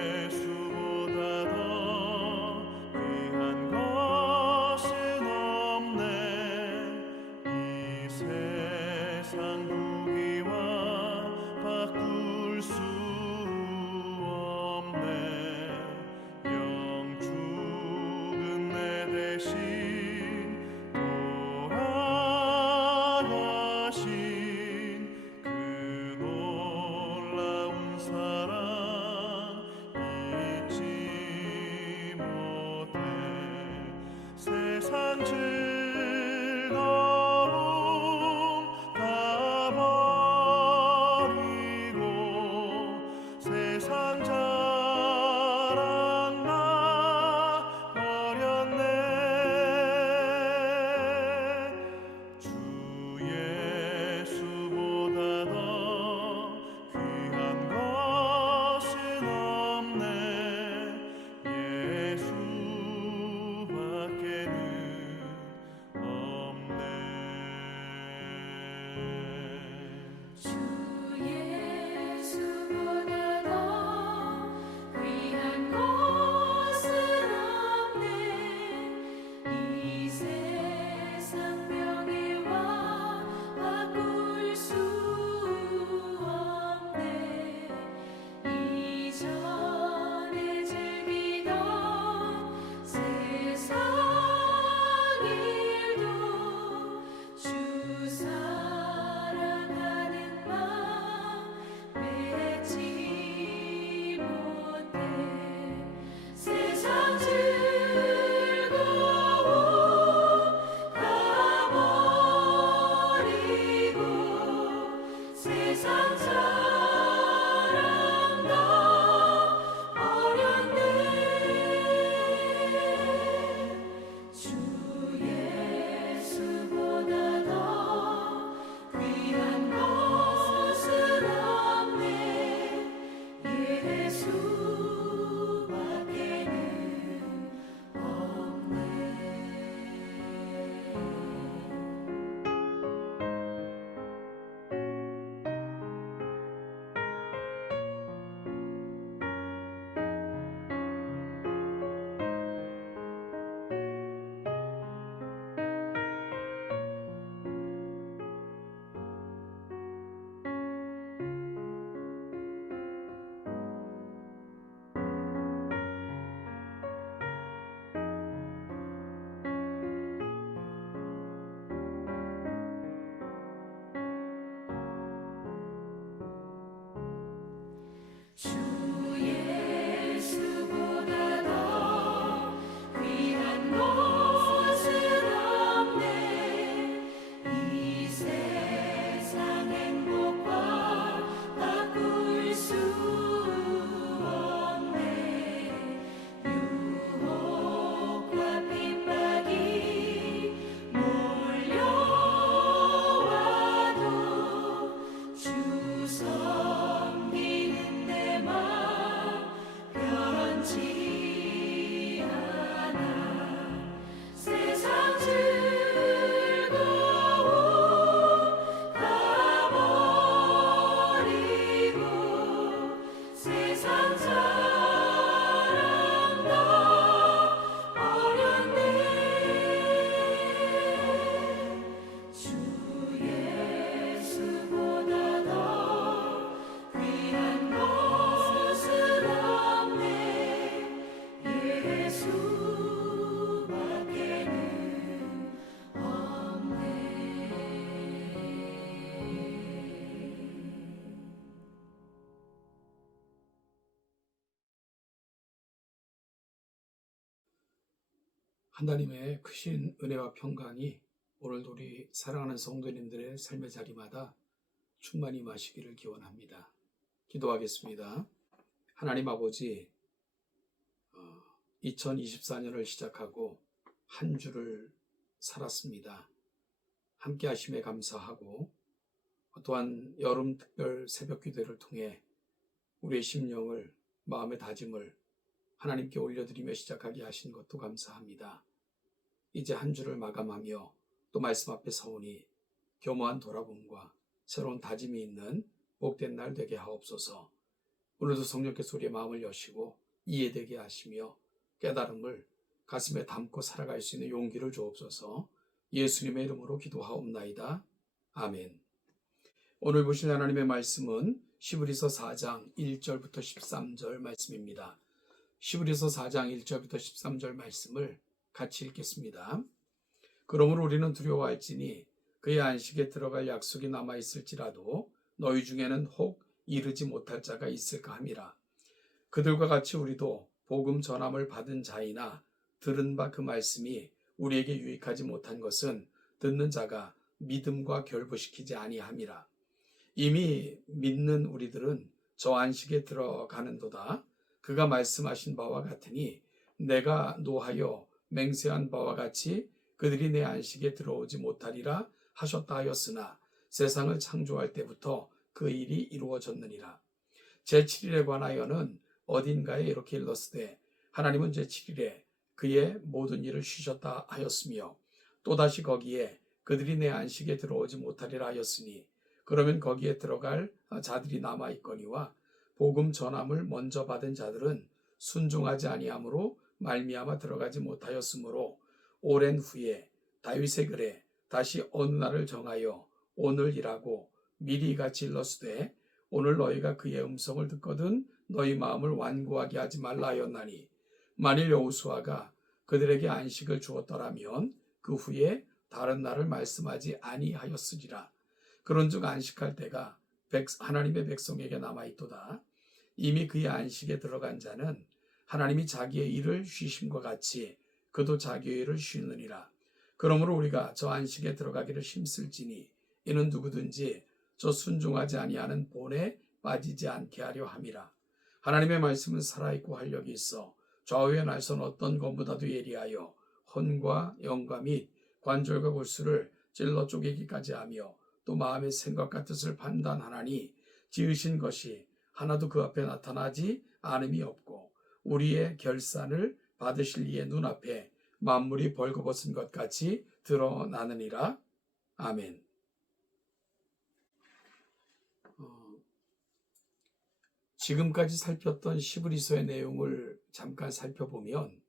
예수보다 더 귀한 것은 없네. 이 세상 부귀와 바꿀 수 없네. 영 죽은 내 대신 돌아가신 그 놀라운 사랑 잊지 못해. 세상 즐거움 다 버리고 세상 자랑 나 버렸네. 주 예수보다 더 귀한 것은 없네. 예수밖에는 없네. 주 예수보다 더 귀한 것은 없네. 이 세상 명예와 바꿀 수 없네. 이전에 즐기던 세상 일도 주 사랑하는 맘 맺지 못해. 세상 즐거움 다 버리고 세상 자랑 다 버렸네. 주 예수보다 더 귀한 것은 없네. 예수밖에는 없네. 주 예수보다 더 귀한 것은 없네. 이 세상 행복과 바꿀 수 없네. 유혹과 핍박이 몰려와도 주 섬기는 내 맘 변치 않아. 세상 즐거움 다 버리고 세상 자랑 다 버렸네. 주 예수보다 더 귀한 것은 없네. 예수밖에는 없네. 하나님의 크신 은혜와 평강이 오늘도 우리 사랑하는 성도님들의 삶의 자리마다 충만히 임하시기를 기원합니다. 기도하겠습니다. 하나님 아버지, 2024년을 시작하고 한 주를 살았습니다. 함께 하심에 감사하고 또한 여름 특별 새벽 기도를 통해 우리의 심령을, 마음의 다짐을 하나님께 올려드리며 시작하게 하신 것도 감사합니다. 이제 한 주를 마감하며 또 말씀 앞에 서오니 교묘한 돌아봄과 새로운 다짐이 있는 복된 날 되게 하옵소서. 오늘도 성령께서 우리의 마음을 여시고 이해되게 하시며 깨달음을 가슴에 담고 살아갈 수 있는 용기를 주옵소서. 예수님의 이름으로 기도하옵나이다. 아멘. 오늘 보실 하나님의 말씀은 시브리서 4장 1절부터 13절 말씀입니다. 시브리서 4장 1절부터 13절 말씀을 같이 읽겠습니다. 그러므로 우리는 두려워할지니 그의 안식에 들어갈 약속이 남아있을지라도 너희 중에는 혹 이르지 못할 자가 있을까 함이라. 그들과 같이 우리도 복음 전함을 받은 자이나 들은 바 그 말씀이 우리에게 유익하지 못한 것은 듣는 자가 믿음과 결부시키지 아니함이라. 이미 믿는 우리들은 저 안식에 들어가는도다. 그가 말씀하신 바와 같으니 내가 노하여 맹세한 바와 같이 그들이 내 안식에 들어오지 못하리라 하셨다 하였으나 세상을 창조할 때부터 그 일이 이루어졌느니라. 제7일에 관하여는 어딘가에 이렇게 일렀으되 하나님은 제7일에 그의 모든 일을 쉬셨다 하였으며 또다시 거기에 그들이 내 안식에 들어오지 못하리라 하였으니 그러면 거기에 들어갈 자들이 남아있거니와 복음 전함을 먼저 받은 자들은 순종하지 아니함으로 말미암아 들어가지 못하였으므로 오랜 후에 다윗의 글에 다시 어느 날을 정하여 오늘이라고 미리 같이 일렀으되 오늘 너희가 그의 음성을 듣거든 너희 마음을 완고하게 하지 말라 하였나니 만일 여호수아가 그들에게 안식을 주었더라면 그 후에 다른 날을 말씀하지 아니하였으리라. 그런즉 안식할 때가 하나님의 백성에게 남아있도다. 이미 그의 안식에 들어간 자는 하나님이 자기의 일을 쉬심과 같이 그도 자기의 일을 쉬느니라. 그러므로 우리가 저 안식에 들어가기를 힘쓸지니 이는 누구든지 저 순종하지 아니하는 본에 빠지지 않게 하려 함이라. 하나님의 말씀은 살아있고 활력이 있어 좌우의 날선 어떤 검보다도 예리하여 혼과 영과 및 관절과 골수를 찔러 쪼개기까지 하며 또 마음의 생각과 뜻을 판단하나니 지으신 것이 하나도 그 앞에 나타나지 않음이 없고 우리의 결산을 받으실 이의 눈앞에 만물이 벌거벗은 것 같이 드러나느니라. 아멘. 지금까지 살폈던 시브리서의 내용을 잠깐 살펴보면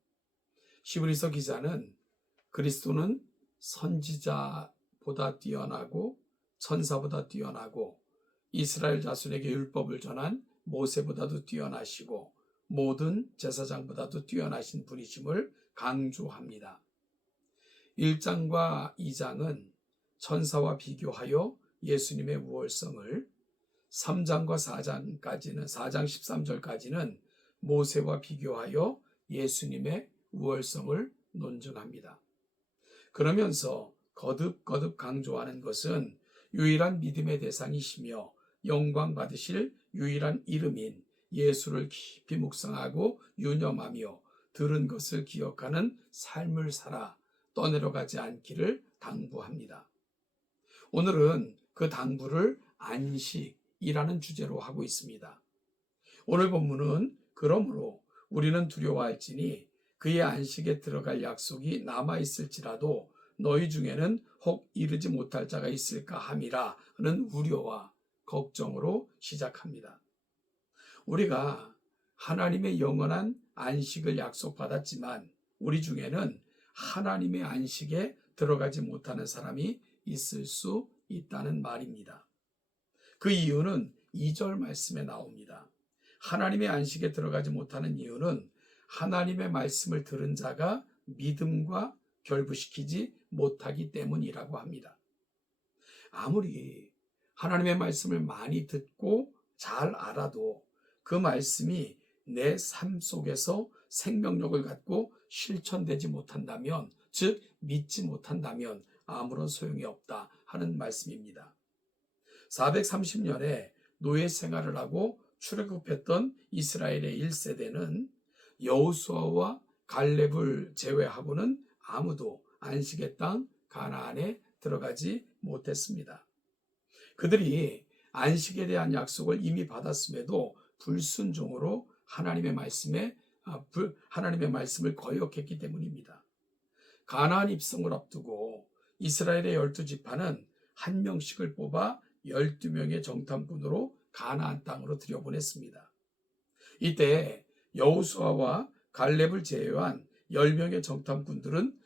시브리서 기자는 그리스도는 선지자보다 뛰어나고 천사보다 뛰어나고 이스라엘 자손에게 율법을 전한 모세보다도 뛰어나시고 모든 제사장보다도 뛰어나신 분이심을 강조합니다. 1장과 2장은 천사와 비교하여 예수님의 우월성을, 3장과 4장까지는 4장 13절까지는 모세와 비교하여 예수님의 우월성을 논증합니다. 그러면서 거듭거듭 강조하는 것은 유일한 믿음의 대상이시며 영광 받으실 유일한 이름인 예수를 깊이 묵상하고 유념하며 들은 것을 기억하는 삶을 살아 떠내려가지 않기를 당부합니다. 오늘은 그 당부를 안식이라는 주제로 하고 있습니다. 오늘 본문은 그러므로 우리는 두려워할지니 그의 안식에 들어갈 약속이 남아있을지라도 너희 중에는 혹 이르지 못할 자가 있을까 함이라 하는 우려와 걱정으로 시작합니다. 우리가 하나님의 영원한 안식을 약속받았지만 우리 중에는 하나님의 안식에 들어가지 못하는 사람이 있을 수 있다는 말입니다. 그 이유는 2절 말씀에 나옵니다. 하나님의 안식에 들어가지 못하는 이유는 하나님의 말씀을 들은 자가 믿음과 결부시키지 못하기 때문이라고 합니다. 아무리 하나님의 말씀을 많이 듣고 잘 알아도 그 말씀이 내 삶 속에서 생명력을 갖고 실천되지 못한다면, 즉 믿지 못한다면 아무런 소용이 없다 하는 말씀입니다. 430년에 노예 생활을 하고 출애굽했던 이스라엘의 1세대는 여호수아와 갈렙을 제외하고는 아무도 안식의 땅 가나안에 들어가지 못했습니다. 그들이 안식에 대한 약속을 이미 받았음에도 불순종으로 하나님의 말씀을 거역했기 때문입니다. 가나안 입성을 앞두고 이스라엘의 12지파는 한 명씩을 뽑아 12명의 정탐꾼으로 가나안 땅으로 들여보냈습니다. 이때 여호수아와 갈렙을 제외한 10명의 정탐꾼들은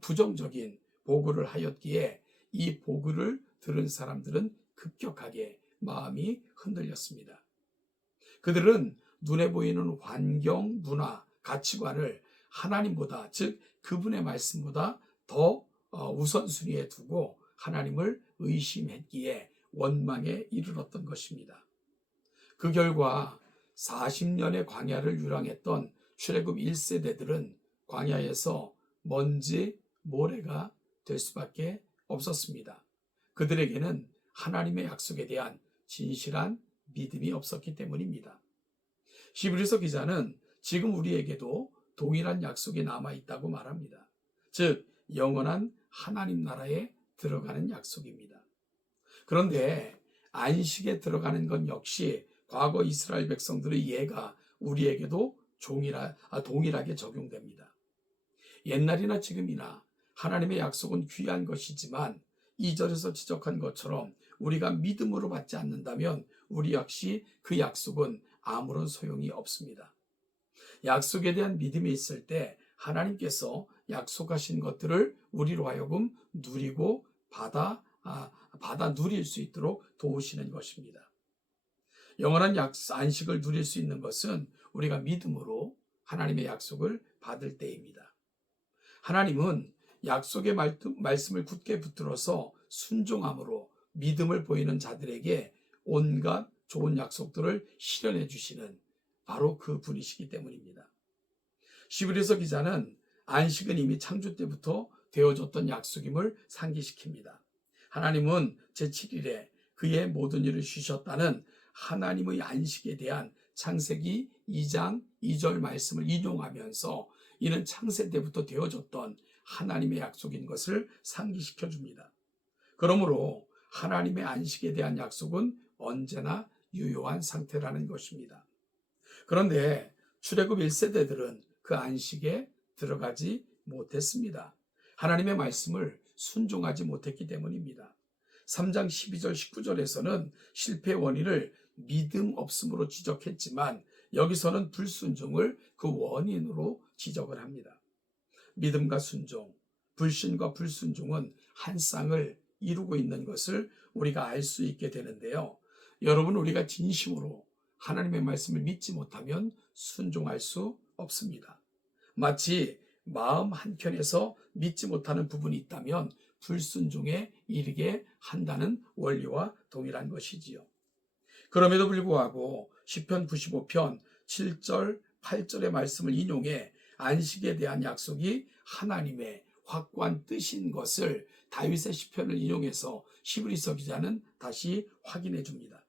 부정적인 보고를 하였기에 이 보고를 들은 사람들은 급격하게 마음이 흔들렸습니다. 그들은 눈에 보이는 환경, 문화, 가치관을 하나님보다, 즉 그분의 말씀보다 더 우선순위에 두고 하나님을 의심했기에 원망에 이르렀던 것입니다. 그 결과 40년의 광야를 유랑했던 출애굽 1세대들은 광야에서 먼지, 모래가 될 수밖에 없었습니다. 그들에게는 하나님의 약속에 대한 진실한 믿음이 없었기 때문입니다. 히브리서 기자는 지금 우리에게도 동일한 약속이 남아있다고 말합니다. 즉 영원한 하나님 나라에 들어가는 약속입니다. 그런데 안식에 들어가는 건 역시 과거 이스라엘 백성들의 예가 우리에게도 동일하게 적용됩니다. 옛날이나 지금이나 하나님의 약속은 귀한 것이지만 2절에서 지적한 것처럼 우리가 믿음으로 받지 않는다면 우리 역시 그 약속은 아무런 소용이 없습니다. 약속에 대한 믿음이 있을 때 하나님께서 약속하신 것들을 우리로 하여금 누리고 받아 누릴 수 있도록 도우시는 것입니다. 영원한 안식을 누릴 수 있는 것은 우리가 믿음으로 하나님의 약속을 받을 때입니다. 하나님은 약속의 말씀을 굳게 붙들어서 순종함으로 믿음을 보이는 자들에게 온갖 좋은 약속들을 실현해 주시는 바로 그 분이시기 때문입니다. 히브리서 기자는 안식은 이미 창조 때부터 되어졌던 약속임을 상기시킵니다. 하나님은 제7일에 그의 모든 일을 쉬셨다는 하나님의 안식에 대한 창세기 2장 2절 말씀을 인용하면서 이는 창세 때부터 되어졌던 하나님의 약속인 것을 상기시켜 줍니다. 그러므로 하나님의 안식에 대한 약속은 언제나 유효한 상태라는 것입니다. 그런데 출애굽 1세대들은 그 안식에 들어가지 못했습니다. 하나님의 말씀을 순종하지 못했기 때문입니다. 3장 12절 19절에서는 실패의 원인을 믿음 없음으로 지적했지만 여기서는 불순종을 그 원인으로 지적을 합니다. 믿음과 순종, 불신과 불순종은 한 쌍을 이루고 있는 것을 우리가 알 수 있게 되는데요. 여러분, 우리가 진심으로 하나님의 말씀을 믿지 못하면 순종할 수 없습니다. 마치 마음 한켠에서 믿지 못하는 부분이 있다면 불순종에 이르게 한다는 원리와 동일한 것이지요. 그럼에도 불구하고 시편 95편 7절 8절의 말씀을 인용해 안식에 대한 약속이 하나님의 확고한 뜻인 것을 다윗의 시편을 인용해서 히브리서 기자는 다시 확인해 줍니다.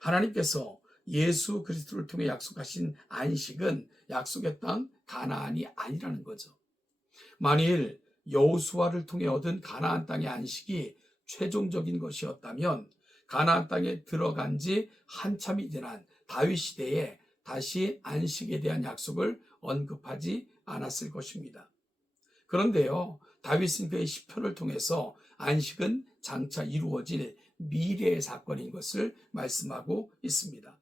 하나님께서 예수 그리스도를 통해 약속하신 안식은 약속의 땅 가나안이 아니라는 거죠. 만일 여호수아를 통해 얻은 가나안 땅의 안식이 최종적인 것이었다면 가나안 땅에 들어간 지 한참이 지난 다윗 시대에 다시 안식에 대한 약속을 언급하지 않았을 것입니다. 그런데요, 다윗은 그의 시편을 통해서 안식은 장차 이루어질 미래의 사건인 것을 말씀하고 있습니다.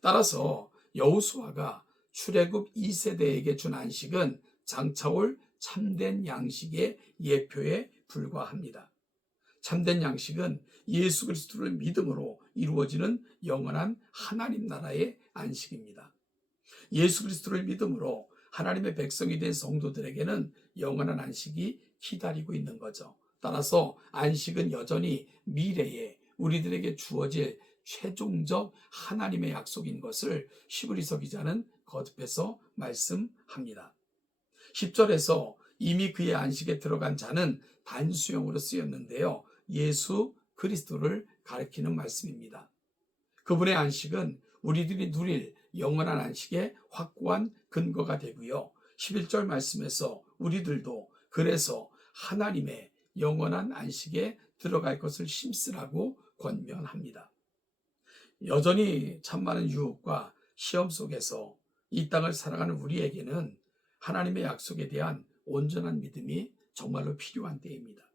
따라서 여호수아가 출애굽 2세대에게 준 안식은 장차 올 참된 양식의 예표에 불과합니다. 참된 양식은 예수 그리스도를 믿음으로 이루어지는 영원한 하나님 나라의 안식입니다. 예수 그리스도를 믿음으로 하나님의 백성이 된 성도들에게는 영원한 안식이 기다리고 있는 거죠. 따라서 안식은 여전히 미래에 우리들에게 주어질 최종적 하나님의 약속인 것을 히브리서 기자는 거듭해서 말씀합니다. 10절에서 이미 그의 안식에 들어간 자는 단수형으로 쓰였는데요. 예수 그리스도를 가리키는 말씀입니다. 그분의 안식은 우리들이 누릴 영원한 안식의 확고한 근거가 되고요. 11절 말씀에서 우리들도 그래서 하나님의 영원한 안식에 들어갈 것을 힘쓰라고 권면합니다. 여전히 참 많은 유혹과 시험 속에서 이 땅을 살아가는 우리에게는 하나님의 약속에 대한 온전한 믿음이 정말로 필요한 때입니다.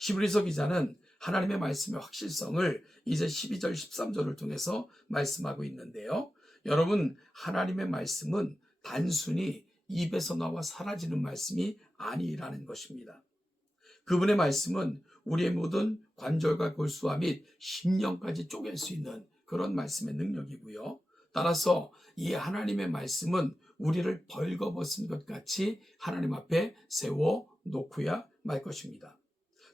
히브리서 기자는 하나님의 말씀의 확실성을 이제 12절 13절을 통해서 말씀하고 있는데요. 여러분, 하나님의 말씀은 단순히 입에서 나와 사라지는 말씀이 아니라는 것입니다. 그분의 말씀은 우리의 모든 관절과 골수와 및 심령까지 쪼갤 수 있는 그런 말씀의 능력이고요. 따라서 이 하나님의 말씀은 우리를 벌거벗은 것 같이 하나님 앞에 세워 놓고야 말 것입니다.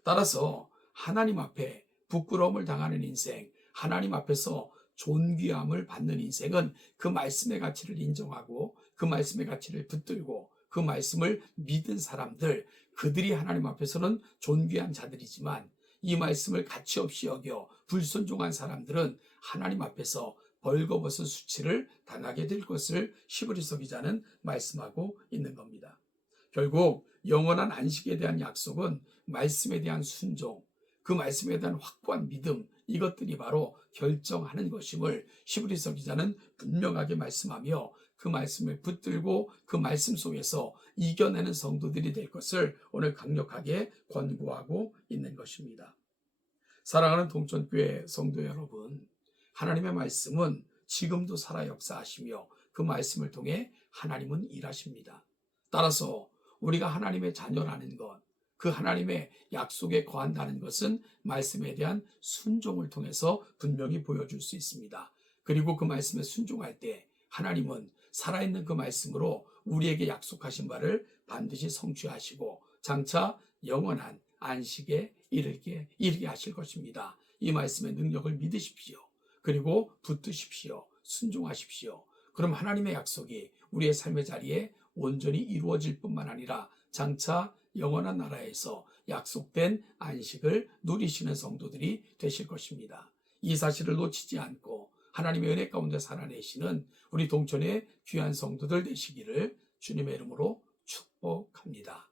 따라서 하나님 앞에 부끄러움을 당하는 인생, 하나님 앞에서 존귀함을 받는 인생은 그 말씀의 가치를 인정하고 그 말씀의 가치를 붙들고 그 말씀을 믿은 사람들, 그들이 하나님 앞에서는 존귀한 자들이지만 이 말씀을 가치 없이 여겨 불순종한 사람들은 하나님 앞에서 벌거벗은 수치를 당하게 될 것을 히브리서 기자는 말씀하고 있는 겁니다. 결국 영원한 안식에 대한 약속은 말씀에 대한 순종, 그 말씀에 대한 확고한 믿음, 이것들이 바로 결정하는 것임을 히브리서 기자는 분명하게 말씀하며 그 말씀을 붙들고 그 말씀 속에서 이겨내는 성도들이 될 것을 오늘 강력하게 권고하고 있는 것입니다. 사랑하는 동천교회 성도 여러분, 하나님의 말씀은 지금도 살아 역사하시며 그 말씀을 통해 하나님은 일하십니다. 따라서 우리가 하나님의 자녀라는 것, 그 하나님의 약속에 거한다는 것은 말씀에 대한 순종을 통해서 분명히 보여줄 수 있습니다. 그리고 그 말씀에 순종할 때 하나님은 살아있는 그 말씀으로 우리에게 약속하신 바를 반드시 성취하시고 장차 영원한 안식에 이르게 하실 것입니다. 이 말씀의 능력을 믿으십시오. 그리고 붙드십시오. 순종하십시오. 그럼 하나님의 약속이 우리의 삶의 자리에 온전히 이루어질 뿐만 아니라 장차 영원한 나라에서 약속된 안식을 누리시는 성도들이 되실 것입니다. 이 사실을 놓치지 않고 하나님의 은혜 가운데 살아내시는 우리 동천의 귀한 성도들 되시기를 주님의 이름으로 축복합니다.